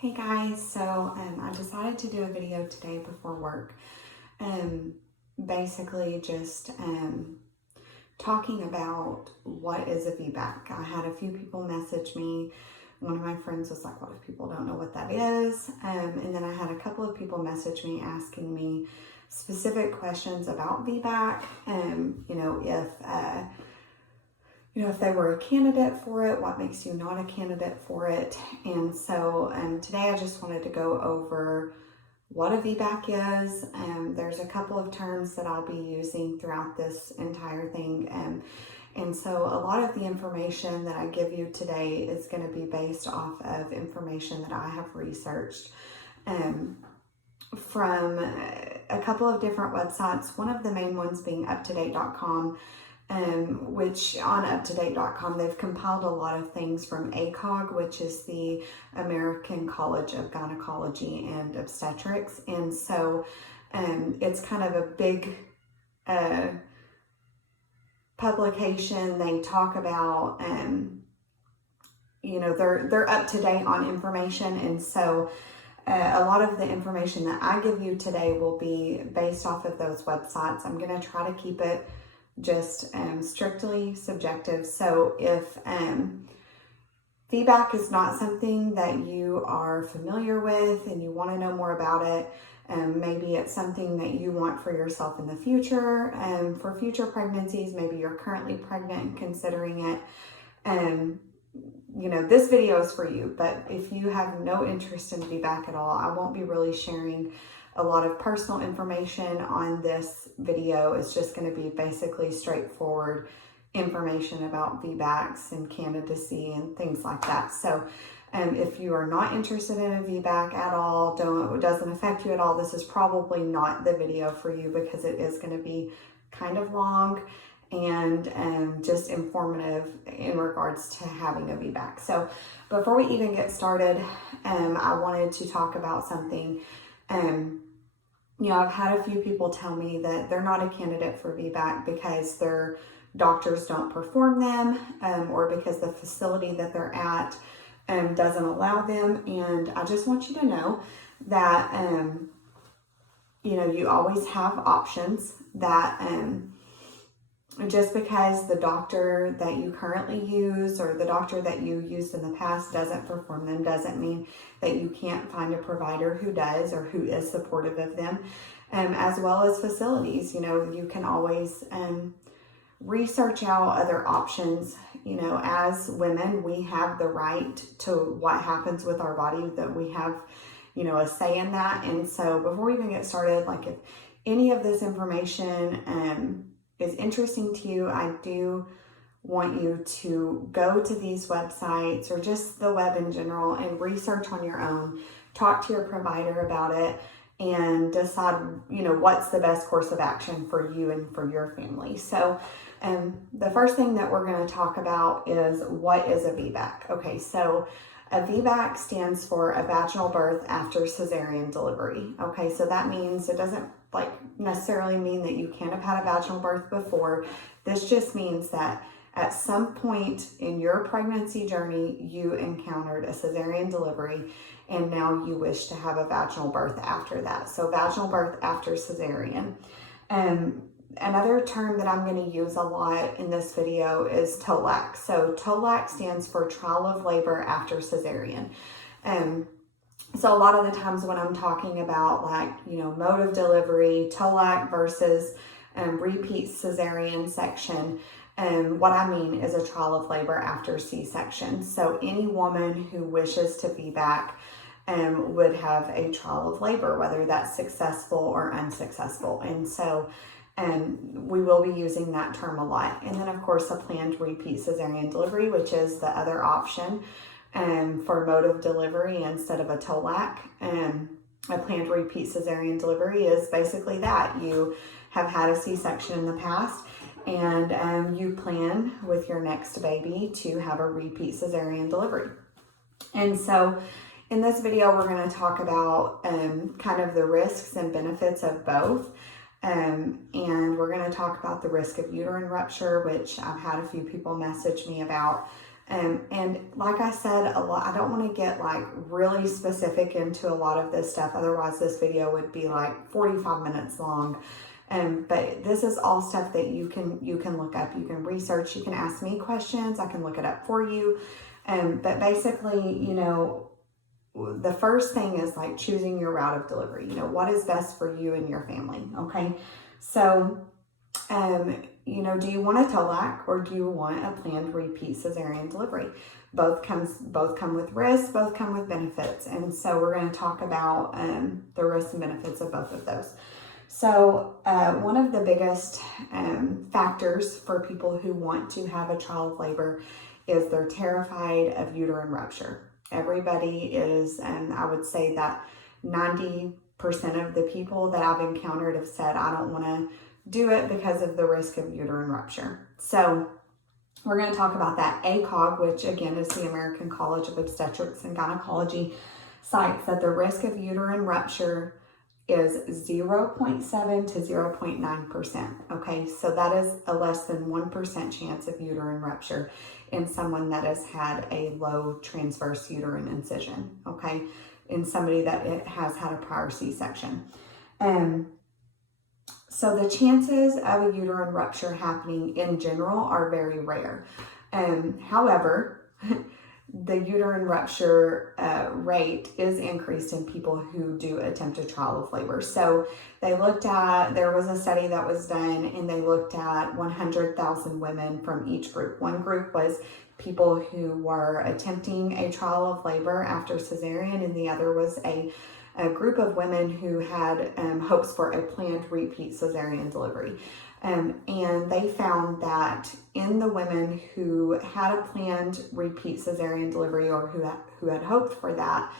Hey guys, so I decided to do a video today before work. Basically just talking about what is a VBAC. I had a few people message me. One of my friends was like, what if people don't know what that is? And then I had a couple of people message me asking me specific questions about VBAC. If they were a candidate for it, what makes you not a candidate for it. And so today I just wanted to go over what a VBAC is. There's a couple of terms that I'll be using throughout this entire thing. And so a lot of the information that I give you today is going to be based off of information that I have researched from a couple of different websites. One of the main ones being UpToDate.com. Which on UpToDate.com, they've compiled a lot of things from ACOG, which is the American College of Gynecology and Obstetrics. And so it's kind of a big publication. They talk about, they're up to date on information. And so a lot of the information that I give you today will be based off of those websites. I'm going to try to keep it just strictly subjective. So if VBAC is not something that you are familiar with and you want to know more about it, maybe it's something that you want for yourself in the future, for future pregnancies, maybe you're currently pregnant and considering it, this video is for you. But if you have no interest in VBAC at all, I won't be really sharing a lot of personal information on this video. It's just going to be basically straightforward information about VBACs and candidacy and things like that. So if you are not interested in a VBAC at all, it doesn't affect you at all, this is probably not the video for you, because it is going to be kind of long and just informative in regards to having a VBAC. So before we even get started, I wanted to talk about something. I've had a few people tell me that they're not a candidate for VBAC because their doctors don't perform them, or because the facility that they're at doesn't allow them. And I just want you to know that, you always have options. That just because the doctor that you currently use or the doctor that you used in the past doesn't perform them doesn't mean that you can't find a provider who does or who is supportive of them, as well as facilities. You can always research out other options. As women, we have the right to what happens with our body, that we have, a say in that. And so before we even get started, like if any of this information is interesting to you, I do want you to go to these websites or just the web in general and research on your own, talk to your provider about it, and decide, what's the best course of action for you and for your family. So the first thing that we're going to talk about is, what is a VBAC? Okay, so a VBAC stands for a vaginal birth after cesarean delivery. Okay, so that means it doesn't necessarily mean that you can't have had a vaginal birth before. This just means that at some point in your pregnancy journey, you encountered a cesarean delivery and now you wish to have a vaginal birth after that. So vaginal birth after cesarean. Another term that I'm going to use a lot in this video is TOLAC. So TOLAC stands for trial of labor after cesarean. So a lot of the times when I'm talking about mode of delivery, TOLAC versus repeat cesarean section, what I mean is a trial of labor after C-section. So any woman who wishes to VBAC would have a trial of labor, whether that's successful or unsuccessful. And so we will be using that term a lot. And then of course a planned repeat cesarean delivery, which is the other option for mode of delivery instead of a TOLAC. A planned repeat cesarean delivery is basically that. You have had a C-section in the past and you plan with your next baby to have a repeat cesarean delivery. And so in this video, we're going to talk about kind of the risks and benefits of both. And we're going to talk about the risk of uterine rupture, which I've had a few people message me about. And like I said, I don't want to get like really specific into a lot of this stuff. Otherwise, this video would be like 45 minutes long. But this is all stuff that you can look up, you can research, you can ask me questions, I can look it up for you. But basically, the first thing is like choosing your route of delivery. What is best for you and your family, okay? So, do you want a TOLAC or do you want a planned repeat cesarean delivery? Both come with risks, both come with benefits. And so we're going to talk about the risks and benefits of both of those. So one of the biggest factors for people who want to have a child of labor is they're terrified of uterine rupture. Everybody is, and I would say that 90% of the people that I've encountered have said, I don't want to do it because of the risk of uterine rupture. So we're going to talk about that. ACOG, which again is the American College of Obstetrics and Gynecology, cites that the risk of uterine rupture is 0.7 to 0.9%. Okay, so that is a less than 1% chance of uterine rupture in someone that has had a low transverse uterine incision. Okay, in somebody that has had a prior C-section. So the chances of a uterine rupture happening in general are very rare. However, the uterine rupture rate is increased in people who do attempt a trial of labor. So there was a study that was done, and they looked at 100,000 women from each group. One group was people who were attempting a trial of labor after cesarean, and the other was a group of women who had hopes for a planned repeat cesarean delivery. And they found that in the women who had a planned repeat cesarean delivery or who had hoped for that,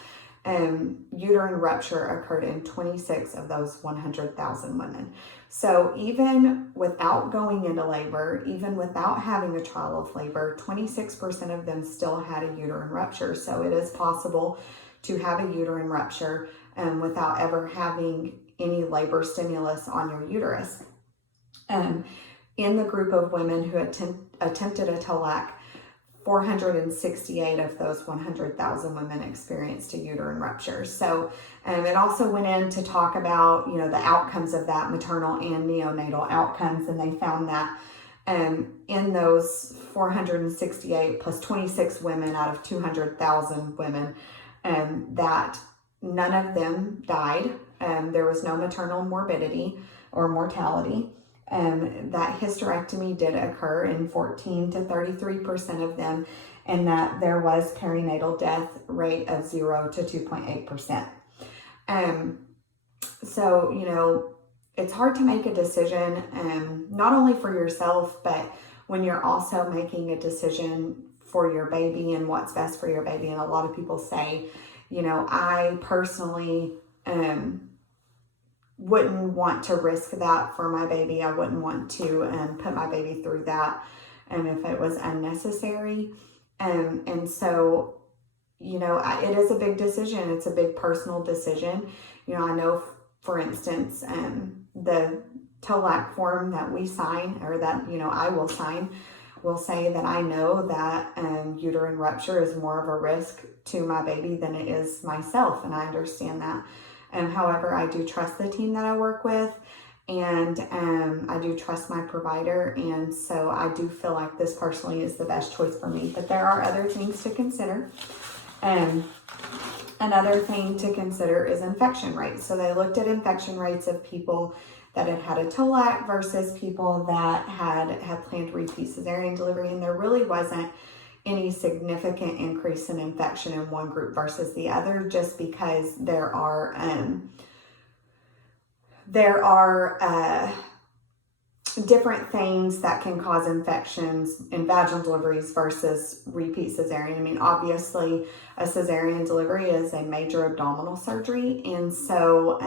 uterine rupture occurred in 26 of those 100,000 women. So even without going into labor, even without having a trial of labor, 26% of them still had a uterine rupture. So it is possible to have a uterine rupture without ever having any labor stimulus on your uterus. In the group of women who attempted a TOLAC, 468 of those 100,000 women experienced a uterine rupture. So it also went in to talk about, the outcomes of that, maternal and neonatal outcomes. And they found that in those 468 plus 26 women out of 200,000 women, that none of them died. There was no maternal morbidity or mortality. That hysterectomy did occur in 14 to 33% of them, and that there was perinatal death rate of 0 to 2.8%. So, it's hard to make a decision, not only for yourself, but when you're also making a decision for your baby and what's best for your baby. And a lot of people say, I personally wouldn't want to risk that for my baby. I wouldn't want to put my baby through that if it was unnecessary. And so, it is a big decision. It's a big personal decision. I know, for instance, the TOLAC form that we sign, or that, I will sign, will say that I know that uterine rupture is more of a risk to my baby than it is myself, and I understand that. However, I do trust the team that I work with, and I do trust my provider, and so I do feel like this personally is the best choice for me. But there are other things to consider. Another thing to consider is infection rates. So they looked at infection rates of people that had a TOLAC versus people that had planned repeat cesarean delivery, and there really wasn't any significant increase in infection in one group versus the other, just because there are different things that can cause infections in vaginal deliveries versus repeat cesarean. I mean, obviously, a cesarean delivery is a major abdominal surgery, and so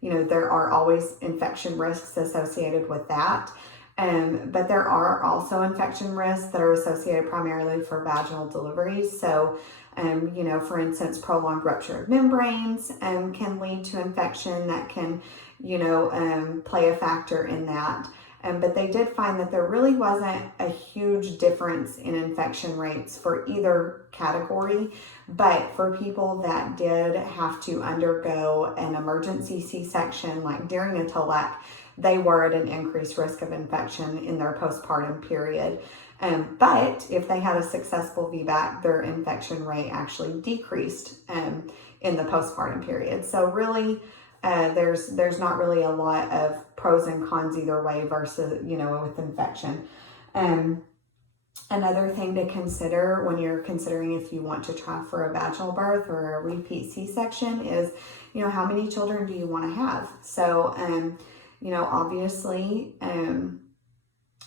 there are always infection risks associated with that. But there are also infection risks that are associated primarily for vaginal deliveries. So, for instance, prolonged rupture of membranes can lead to infection that can, play a factor in that. But they did find that there really wasn't a huge difference in infection rates for either category. But for people that did have to undergo an emergency C-section, like during a TOLAC, they were at an increased risk of infection in their postpartum period. But if they had a successful VBAC, their infection rate actually decreased in the postpartum period. So really, there's not really a lot of pros and cons either way versus, with infection. Another thing to consider when you're considering if you want to try for a vaginal birth or a repeat C-section is, how many children do you want to have? So, obviously,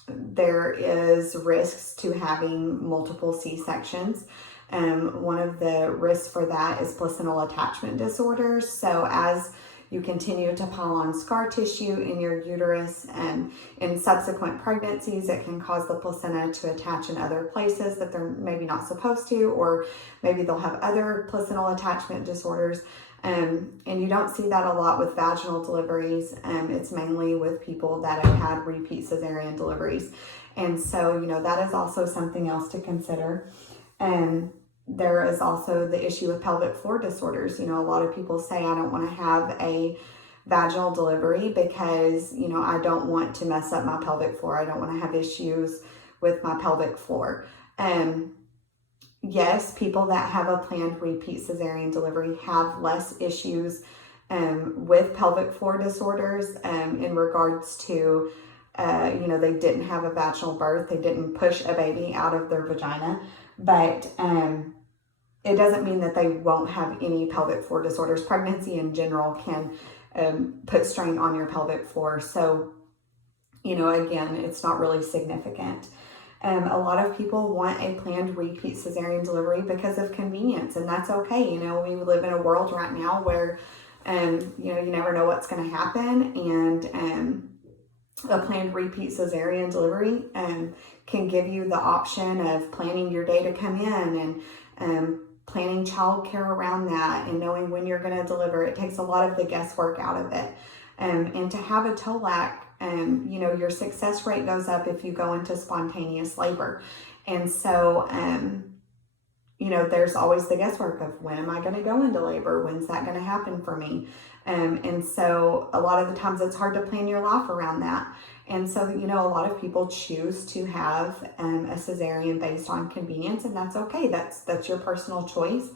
there is risks to having multiple C-sections. One of the risks for that is placental attachment disorders. So as you continue to pile on scar tissue in your uterus and in subsequent pregnancies, it can cause the placenta to attach in other places that they're maybe not supposed to, or maybe they'll have other placental attachment disorders. And you don't see that a lot with vaginal deliveries. It's mainly with people that have had repeat cesarean deliveries. And so, that is also something else to consider. There is also the issue with pelvic floor disorders. A lot of people say, I don't want to have a vaginal delivery because, I don't want to mess up my pelvic floor. I don't want to have issues with my pelvic floor. Yes, people that have a planned repeat cesarean delivery have less issues with pelvic floor disorders in regards to, they didn't have a vaginal birth. They didn't push a baby out of their vagina. But it doesn't mean that they won't have any pelvic floor disorders. Pregnancy in general can put strain on your pelvic floor. So, again, it's not really significant. A lot of people want a planned repeat cesarean delivery because of convenience, and that's okay. We live in a world right now where, you never know what's going to happen, and a planned repeat cesarean delivery can give you the option of planning your day to come in and planning childcare around that and knowing when you're going to deliver. It takes a lot of the guesswork out of it. And to have a TOLAC, your success rate goes up if you go into spontaneous labor. And so, there's always the guesswork of when am I going to go into labor? When's that going to happen for me? And so a lot of the times it's hard to plan your life around that. And so, a lot of people choose to have a cesarean based on convenience, and that's okay. That's your personal choice.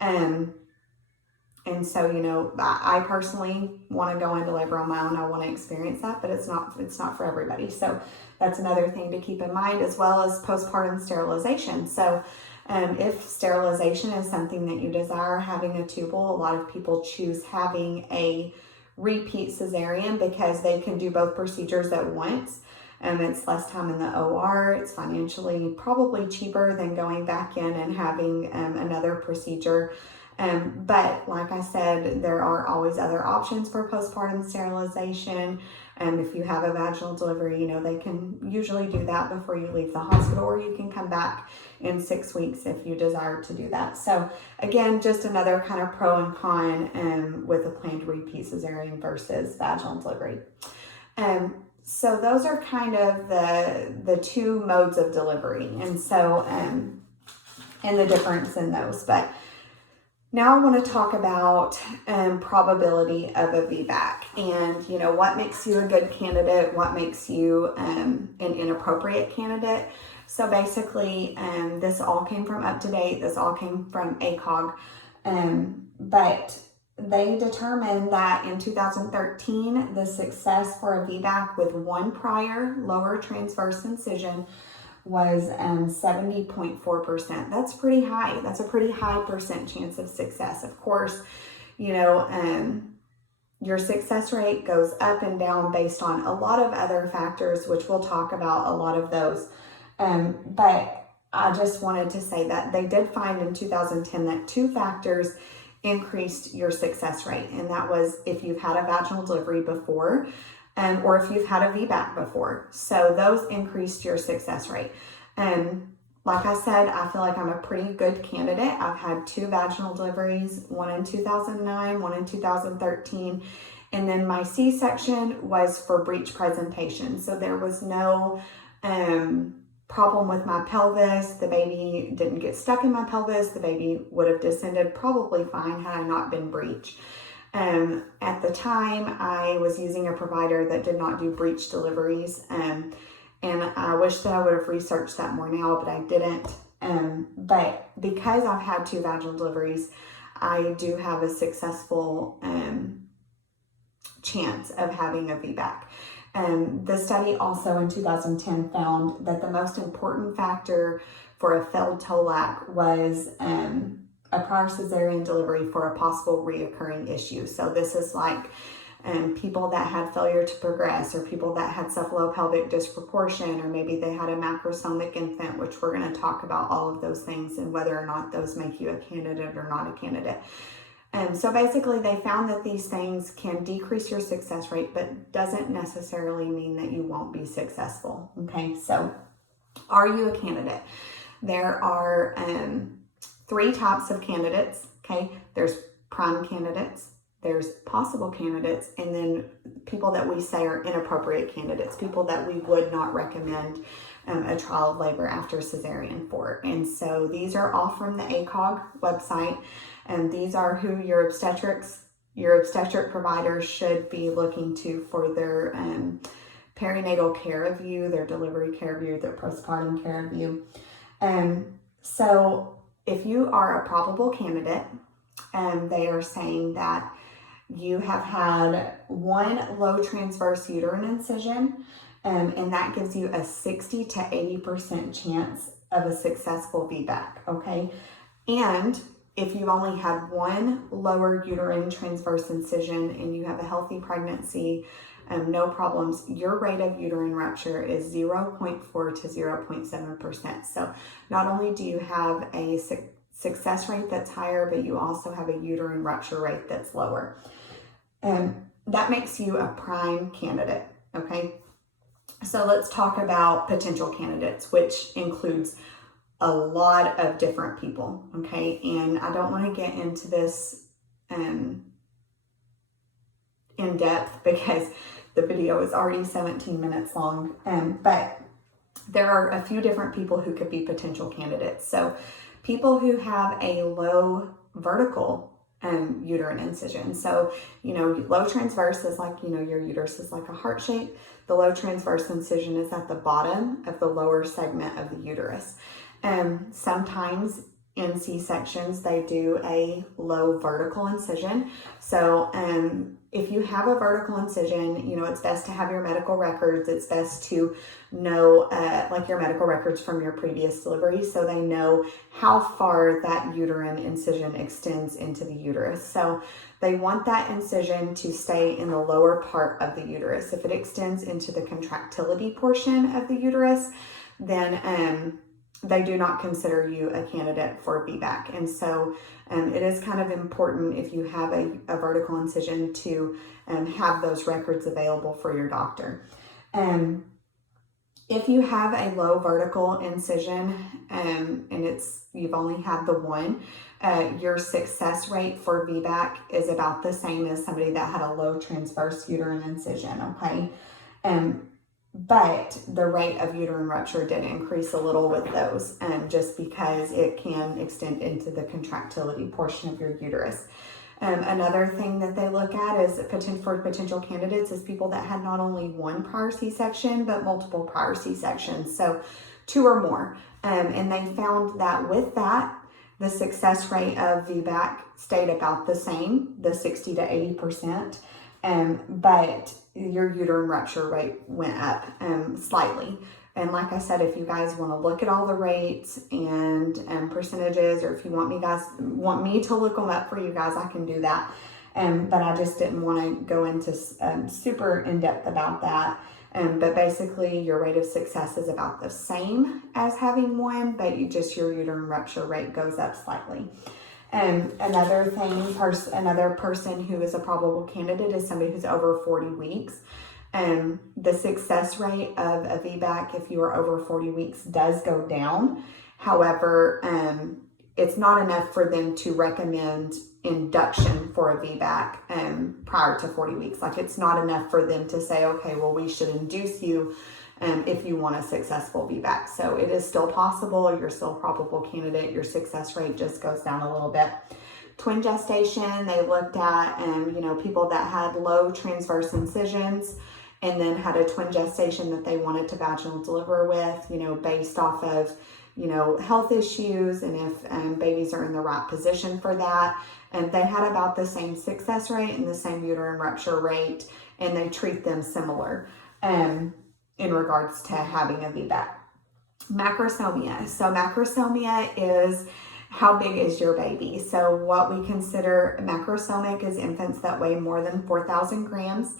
And so, I personally want to go into labor on my own. I want to experience that, but it's not for everybody. So that's another thing to keep in mind, as well as postpartum sterilization. So if sterilization is something that you desire, having a tubal, a lot of people choose having a repeat cesarean because they can do both procedures at once. It's less time in the OR. It's financially probably cheaper than going back in and having another procedure. But like I said, there are always other options for postpartum sterilization. If you have a vaginal delivery, they can usually do that before you leave the hospital, or you can come back in 6 weeks if you desire to do that. So again, just another kind of pro and con with a planned repeat cesarean versus vaginal delivery. So those are kind of the two modes of delivery, and so and the difference in those. But now I want to talk about probability of a VBAC, and what makes you a good candidate, what makes you an inappropriate candidate. So basically, this all came from UpToDate. This all came from ACOG, but they determined that in 2013, the success for a VBAC with one prior lower transverse incision was 70.4%. That's pretty high. That's a pretty high percent chance of success. Of course, your success rate goes up and down based on a lot of other factors, which we'll talk about a lot of those. But I just wanted to say that they did find in 2010 that two factors increased your success rate. And that was if you've had a vaginal delivery before, or if you've had a VBAC before. So those increased your success rate. Like I said, I feel like I'm a pretty good candidate. I've had two vaginal deliveries, one in 2009, one in 2013. And then my C-section was for breech presentation. So there was no problem with my pelvis. The baby didn't get stuck in my pelvis. The baby would have descended probably fine had I not been breech. At the time, I was using a provider that did not do breech deliveries. And I wish that I would have researched that more now, but I didn't. But because I've had 2 vaginal deliveries, I do have a successful chance of having a VBAC. The study also in 2010 found that the most important factor for a failed TOLAC was a prior cesarean delivery for a possible reoccurring issue. So this is like people that had failure to progress, or people that had cephalopelvic disproportion, or maybe they had a macrosomic infant, which we're going to talk about all of those things and whether or not those make you a candidate or not a candidate. So basically they found that these things can decrease your success rate, but doesn't necessarily mean that you won't be successful. Okay, so are you a candidate? There are 3 types of candidates. Okay, there's prime candidates, there's possible candidates, and then people that we say are inappropriate candidates, people that we would not recommend a trial of labor after cesarean for. And so these are all from the ACOG website, and these are who your obstetric providers should be looking to for their perinatal care of you, their delivery care of you, their postpartum care of you. So if you are a probable candidate, they are saying that you have had 1 low transverse uterine incision, and that gives you a 60 to 80% chance of a successful VBAC, okay? And if you've only had 1 lower uterine transverse incision and you have a healthy pregnancy, no problems, your rate of uterine rupture is 0.4 to 0.7%. So not only do you have a success rate that's higher, but you also have a uterine rupture rate that's lower. That makes you a prime candidate, okay? So let's talk about potential candidates, which includes a lot of different people, okay? And I don't want to get into this in depth because the video is already 17 minutes long, but there are a few different people who could be potential candidates. So people who have a low vertical uterine incision. So, low transverse is like, your uterus is like a heart shape. The low transverse incision is at the bottom of the lower segment of the uterus. Sometimes in C-sections, they do a low vertical incision. So, if you have a vertical incision, it's best to have your medical records. It's best to know, like your medical records from your previous delivery, so they know how far that uterine incision extends into the uterus. So they want that incision to stay in the lower part of the uterus. If it extends into the contractility portion of the uterus, then they do not consider you a candidate for VBAC. And so it is kind of important, if you have a vertical incision, to have those records available for your doctor. If you have a low vertical incision and you've only had the 1, your success rate for VBAC is about the same as somebody that had a low transverse uterine incision, okay? But the rate of uterine rupture did increase a little with those, just because it can extend into the contractility portion of your uterus. Another thing that they look at is for potential candidates is people that had not only 1 prior C-section, but multiple prior C-sections, so 2 or more. And they found that with that, the success rate of VBAC stayed about the same, the 60 to 80%, but your uterine rupture rate went up slightly. And like I said, if you guys want to look at all the rates and percentages, or if you want me to look them up for you guys, I can do that. But I just didn't want to go into super in depth about that. But basically, your rate of success is about the same as having 1, but your uterine rupture rate goes up slightly. Another person who is a probable candidate is somebody who's over 40 weeks. The success rate of a VBAC, if you are over 40 weeks, does go down. However, it's not enough for them to recommend induction for a VBAC prior to 40 weeks. Like, it's not enough for them to say, okay, well, we should induce you if you want a successful VBAC. So it is still possible. You're still a probable candidate. Your success rate just goes down a little bit. Twin gestation, they looked at, people that had low transverse incisions and then had a twin gestation that they wanted to vaginal deliver with, based off of, health issues and if babies are in the right position for that. And they had about the same success rate and the same uterine rupture rate, and they treat them similar in regards to having a VBAC. Macrosomia. So macrosomia is how big is your baby? So what we consider macrosomic is infants that weigh more than 4,000 grams.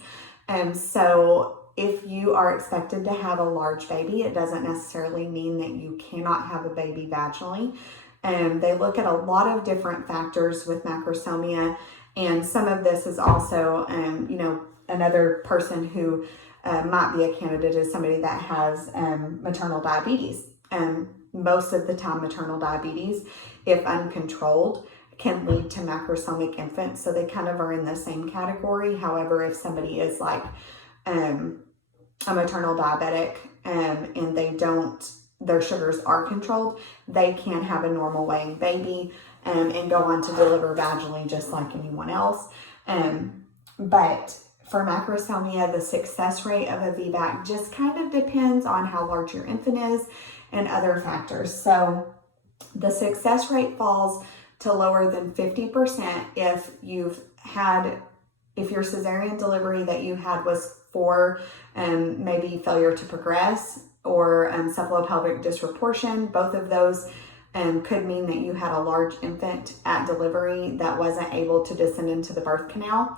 So if you are expected to have a large baby, it doesn't necessarily mean that you cannot have a baby vaginally. They look at a lot of different factors with macrosomia, and some of this is also, another person who might be a candidate is somebody that has maternal diabetes. Most of the time, maternal diabetes, if uncontrolled, can lead to macrosomic infants. So they kind of are in the same category. However, if somebody is like a maternal diabetic and their sugars are controlled, they can have a normal weighing baby and go on to deliver vaginally just like anyone else. But for macrosomia, the success rate of a VBAC just kind of depends on how large your infant is and other factors. So the success rate falls to lower than 50% if your cesarean delivery that you had was for maybe failure to progress or cephalopelvic disproportion. Both of those could mean that you had a large infant at delivery that wasn't able to descend into the birth canal.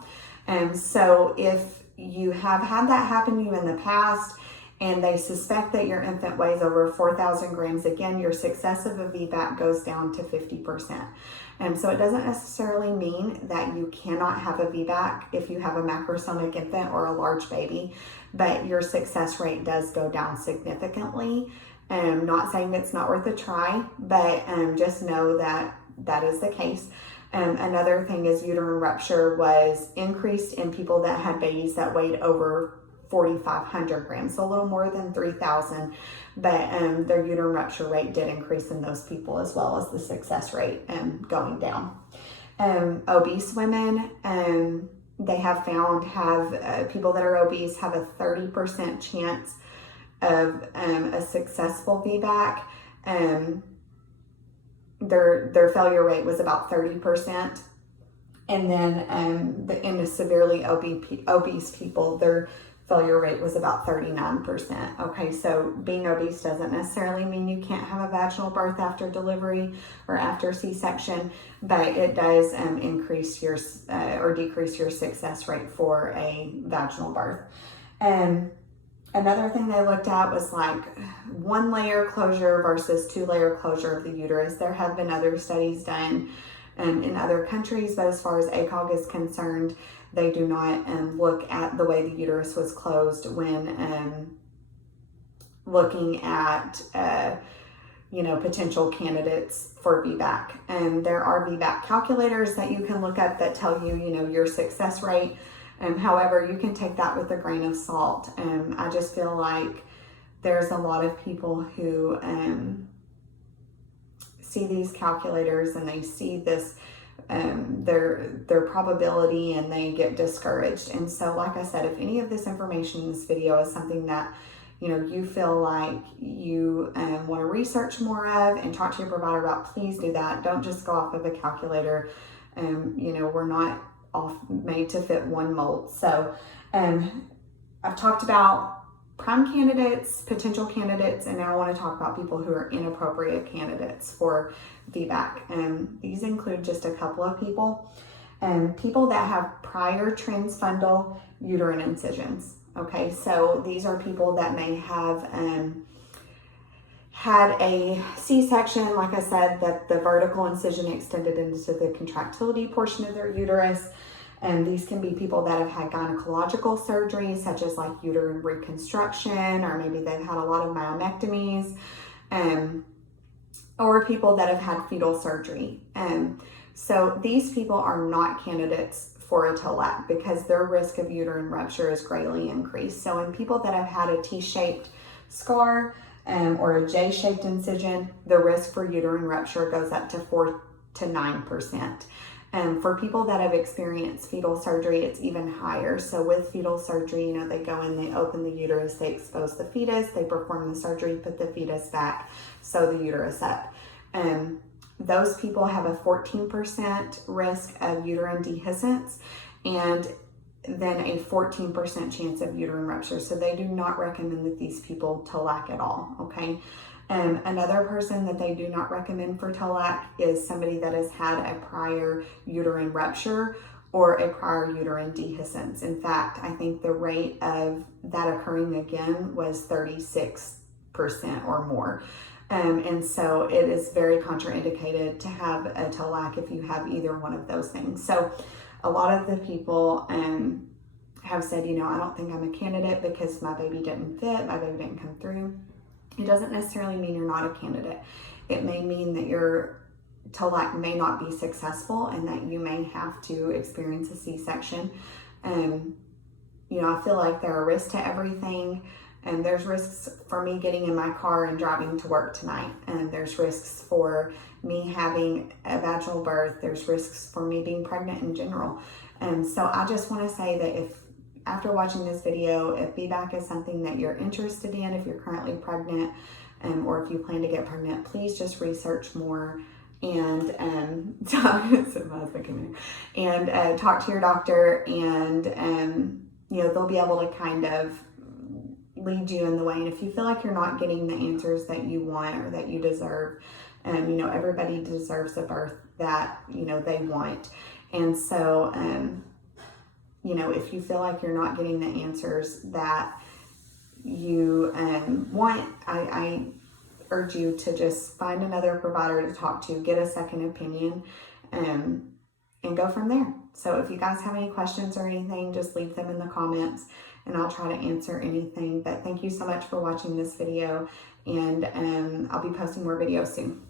So if you have had that happen to you in the past and they suspect that your infant weighs over 4,000 grams, again, your success of a VBAC goes down to 50%. So it doesn't necessarily mean that you cannot have a VBAC if you have a macrosomic infant or a large baby, but your success rate does go down significantly. Not saying it's not worth a try, but just know that that is the case. Another thing is uterine rupture was increased in people that had babies that weighed over 4,500 grams, so a little more than 3,000, but their uterine rupture rate did increase in those people as well as the success rate going down. Obese women, they have found people that are obese have a 30% chance of a successful VBAC. Their failure rate was about 30%. And then in the severely obese people, their failure rate was about 39%. Okay, so being obese doesn't necessarily mean you can't have a vaginal birth after delivery or after C-section, but it does increase your or decrease your success rate for a vaginal birth. Another thing they looked at was like 1-layer closure versus 2-layer closure of the uterus. There have been other studies done in other countries, but as far as ACOG is concerned, they do not look at the way the uterus was closed when looking at potential candidates for VBAC. And there are VBAC calculators that you can look up that tell you, your success rate. However, you can take that with a grain of salt. I just feel like there's a lot of people who see these calculators and they see this their probability and they get discouraged. And so, like I said, if any of this information in this video is something that you feel like you want to research more of and talk to your provider about, please do that. Don't just go off of a calculator. We're not made to fit one mold. So I've talked about prime candidates, potential candidates, and now I want to talk about people who are inappropriate candidates for VBAC. These include just a couple of people. People that have prior transfundal uterine incisions. Okay, so these are people that may have had a C-section, like I said, that the vertical incision extended into the contractility portion of their uterus. And these can be people that have had gynecological surgery, such as like uterine reconstruction, or maybe they've had a lot of myomectomies, or people that have had fetal surgery. So these people are not candidates for a TLAC because their risk of uterine rupture is greatly increased. So in people that have had a T-shaped scar or a J-shaped incision, the risk for uterine rupture goes up to 4 to 9%. For people that have experienced fetal surgery, it's even higher. So with fetal surgery, they go in, they open the uterus, they expose the fetus, they perform the surgery, put the fetus back, sew the uterus up. Those people have a 14% risk of uterine dehiscence and then a 14% chance of uterine rupture. So they do not recommend that these people TLAC at all, okay? Another person that they do not recommend for TLAC is somebody that has had a prior uterine rupture or a prior uterine dehiscence. In fact, I think the rate of that occurring again was 36% or more. And so it is very contraindicated to have a TLAC if you have either one of those things. So a lot of the people have said, I don't think I'm a candidate because my baby didn't fit, my baby didn't come through. It doesn't necessarily mean you're not a candidate. It may mean that your TLAC may not be successful and that you may have to experience a C-section. I feel like there are risks to everything. And there's risks for me getting in my car and driving to work tonight. And there's risks for me having a vaginal birth. There's risks for me being pregnant in general. And so I just want to say that if after watching this video, if VBAC is something that you're interested in, if you're currently pregnant, or if you plan to get pregnant, please just research more and talk to your doctor, and they'll be able to kind of lead you in the way. And if you feel like you're not getting the answers that you want or that you deserve, everybody deserves a birth that they want. And so if you feel like you're not getting the answers that you want, I urge you to just find another provider to talk to, get a second opinion, and go from there. So if you guys have any questions or anything, just leave them in the comments and I'll try to answer anything. But thank you so much for watching this video, and I'll be posting more videos soon.